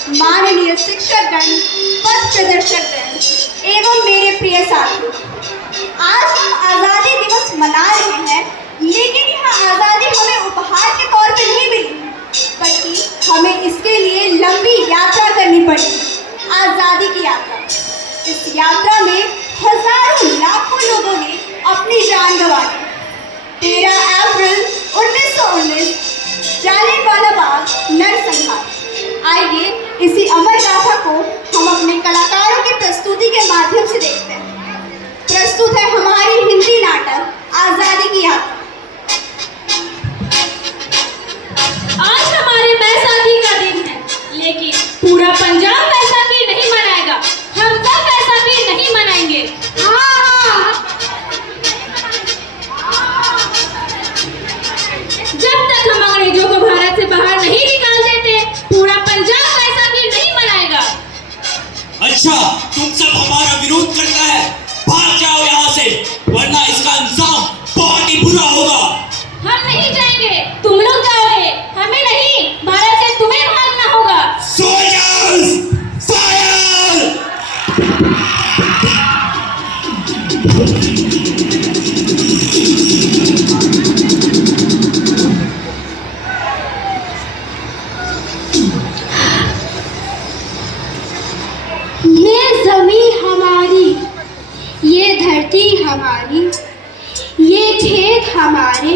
माननीय शिक्षकगण, पथ प्रदर्शकगण एवं मेरे प्रिय साथियों, आज हम आज़ादी दिवस मना रहे हैं, लेकिन यह आज़ादी हमें उपहार के तौर पर नहीं मिली, बल्कि हमें इसके लिए लंबी यात्रा करनी पड़ी। आज़ादी की यात्रा। इस यात्रा में हजारों लाखों लोगों ने अपनी जान गंवाई। 13 अप्रैल 1919 जालियांवाला बाग नरसंहार। आइए इसी अमर गाथा को हम अपने कलाकारों की प्रस्तुति के माध्यम से देखते हैं। प्रस्तुत है हमारी हिंदी नाटक आज़ादी की यात्रा। आज हमारे बैसाखी का दिन है, लेकिन पूरा पंजाब बैसाखी नहीं मनाएगा। हम सब बैसाखी नहीं मनाएंगे। जब तक हम अंग्रेजों को भारत से बाहर नहीं निकाल देते, पूरा पंजाब बैसाखी नहीं मनाएगा। अच्छा, तुम सब हमारा विरोध करता है, भाग जाओ यहाँ से, वरना इसका अंजाम बहुत ही बुरा होगा। हम नहीं जाएंगे, तुम लोग जाओगे, हमें नहीं, भारत से तुम्हें भागना होगा। Soldiers, fire! ये ज़मीं हमारी, ये धरती हमारी, ये खेत हमारे।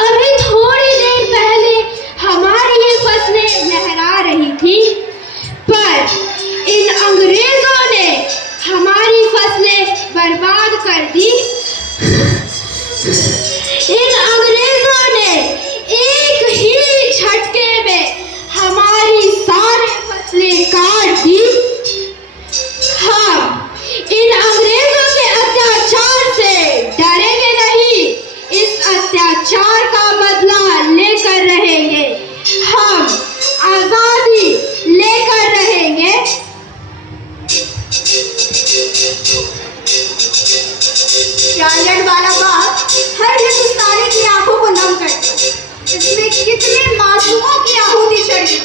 अभी थोड़ी देर पहले हमारी ये फसलें लहरा रही थी, पर इन अंग्रेजों ने हमारी फसलें बर्बाद कर दी। इन अंग्रेजों ने एक ही झटके में हमारी सारी फसलें काट दी। हम इन अंग्रेजों के अत्याचार से डरेंगे नहीं, इस अत्याचार का बदला लेकर रहेंगे। हम आजादी लेकर रहेंगे। जालियांवाला बाग हर हिंदुस्तानी की आंखों को नम कर दिया। इसमें कितने मासूमों की आहुति चढ़ गई,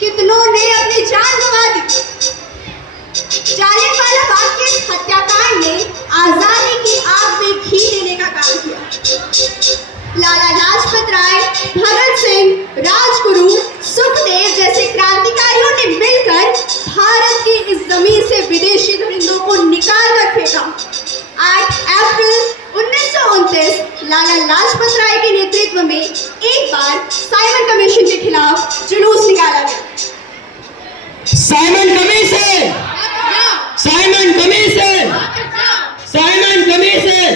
कितनों ने अपनी जान गंवा दी। जालियांवाला बाग के हत्याकांड ने आजादी की आग में घी देने का काम किया। लाला लाजपत राय, भगत सिंह, राजगुरु, सुखदेव जैसे क्रांतिकारियों ने मिलकर भारत की इस जमीन से विदेशी दरिंदों को निकाल कर फेंका। 8 अप्रैल 1929 लाला लाजपत राय के नेतृत्व में एक बार साइमन कमीशन के खिलाफ जुलूस निकाला गया। Simon commission! Simon commission! Simon commission!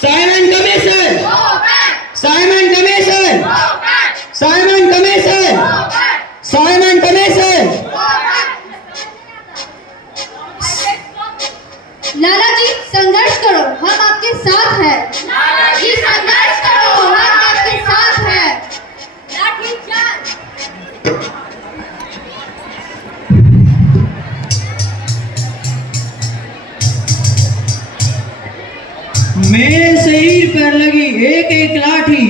Simon commission! Simon commission! Simon commission! Simon commission! Lala ji संघर्ष करो, हम आपके साथ हैं। लाला जी संघर्ष करो, हम आपके साथ हैं। लाठी चार्ज। मेरे शरीर पर लगी एक एक लाठी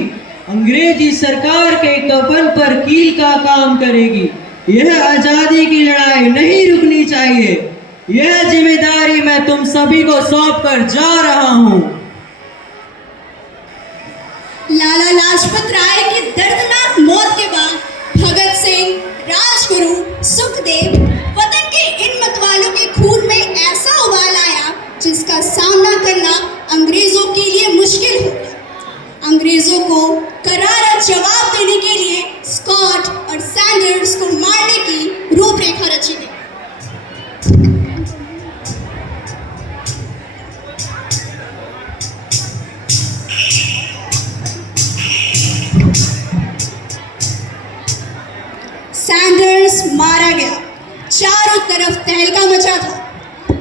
अंग्रेजी सरकार के कफन पर कील का काम करेगी। यह आजादी की लड़ाई नहीं रुकनी चाहिए। यह जिम्मेदारी मैं तुम सभी को सौंप कर जा रहा हूं। लाला लाजपत राय की दर्दनाक मौत के बाद भगत सिंह, राजगुरु, सुखदेव वतन के इन मतवालों के खून में ऐसा उबाल आया जिसका सामना करना अंग्रेजों के लिए मुश्किल हो गया। अंग्रेजों को करारा जवाब देने के लिए स्कॉट और सैंडर्स को मारने की रूपरेखा रची गई। सैंडर्स मारा गया। चारों तरफ तहलका मचा था।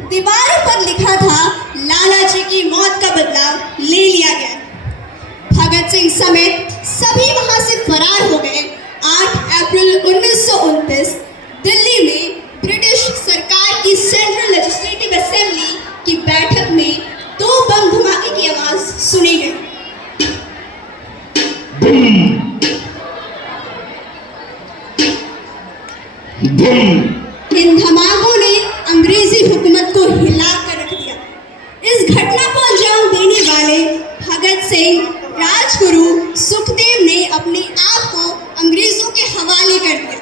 दीवारों पर लिखा था, लाला जी की मौत का बदला ले लिया गया। भगत सिंह समेत सभी वहां से फरार हो गए। 8 अप्रैल 1929 दिल्ली में ब्रिटिश सरकार की सेंट्रल लेजिस्लेटिव असेंबली की बैठक में 2 बम धमाके की आवाज सुनी गई। बूम। इन धमाकों ने अंग्रेजी हुकूमत को हिला कर रख दिया। इस घटना को अंजाम देने वाले भगत सिंह, राजगुरु, सुखदेव ने अपने आप को अंग्रेजों के हवाले कर दिया।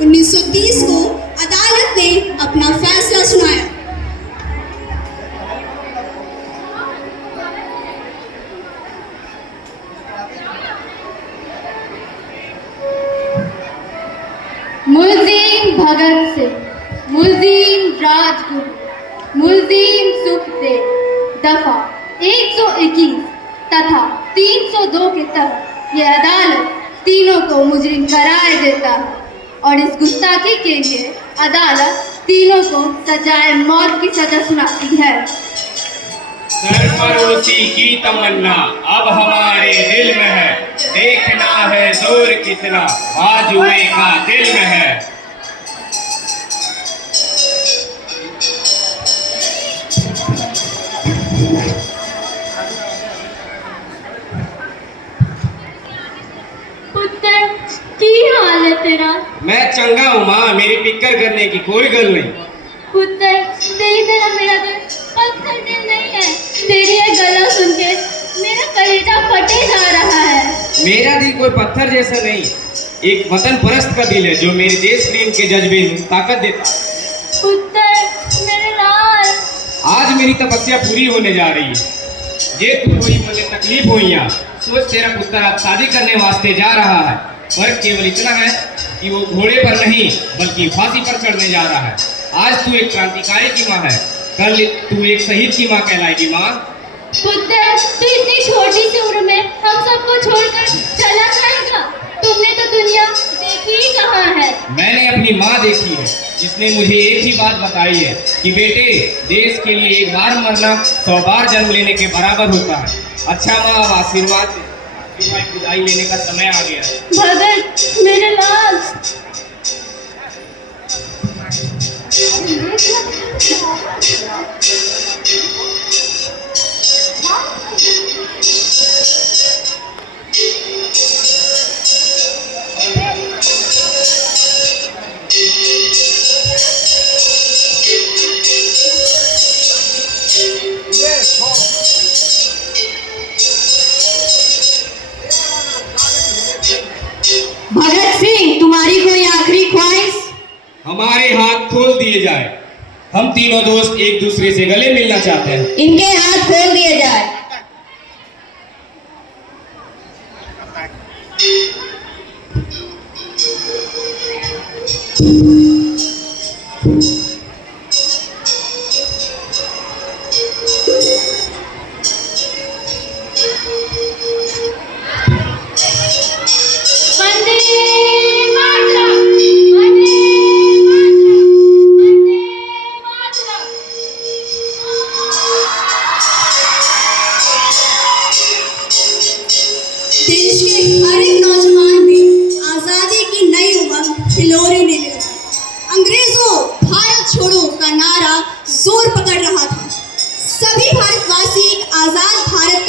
1930 को अदालत ने अपना फैसला सुनाया। मुल्ज़िम भगत सिंह, मुल्ज़िम राजगुरु, मुल्ज़िम सुखदेव दफा 121 तथा 302 के तहत यह अदालत तीनों को मुजरिम करार देता है और इस गुस्ताखी के लिए अदालत तीनों को सजाए मौत की सजा सुनाती है। सरफरोशी की तमन्ना अब हमारे दिल में है, देखना है जोर कितना बाजुए का दिल में है। पुत्र की हाल है तेरा? मैं चंगा हूँ माँ, मेरी फिक्र करने की कोई गल नहीं। पुत्र तेरी तरह मेरा दिल पत्थर दिल नहीं है। तेरी ये गला सुन के मेरा कलेजा फटे जा रहा है। मेरा दिल कोई पत्थर जैसा नहीं, एक वतन परस्त का दिल है जो मेरे देश प्रेम के जज्बे में ताकत देता। पुत्र मेरे लाल, आज मेरी तपस्या पूरी होने जा रही है। जे तू कोई मुझे तकलीफ हुई या सोच, तेरा पुत्र अब शादी करने वास्ते जा रहा है। फर्क केवल इतना है कि वो घोड़े पर नहीं बल्कि फांसी पर चढ़ने जा रहा है। आज तू एक क्रांतिकारी की माँ है, कल तू एक शहीद की माँ कहलाएगी माँ। पुत्र तू इतनी छोटी सी उम्र में हम सबको छोड़कर चला जाएगा? तुमने तो दुनिया देखी ही कहाँ है। मैंने अपनी माँ देखी है, जिसने मुझे एक ही बात बताई है कि बेटे, देश के लिए एक बार मरना 100 बार जन्म लेने के बराबर होता है। अच्छा माँ, अब आशीर्वाद दे, तुम्हारी विदाई लेने का समय आ गया है। भगत मेरे लाल, भगत सिंह, तुम्हारी कोई आखिरी ख्वाहिश? हमारे हाथ खोल दिए जाए। हम तीनों दोस्त एक दूसरे से गले मिलना चाहते हैं। इनके हाथ खोल दिए जाए। वंदे मातरम, वंदे मातरम, वंदे मातरम। देश के हर एक नौजवान में आजादी की नई उमंग खिलोरे ने ले ली। अंग्रेजों भारत छोड़ो का नारा जोर पकड़ रहा था। सभी भारतवासी एक आजाद भारत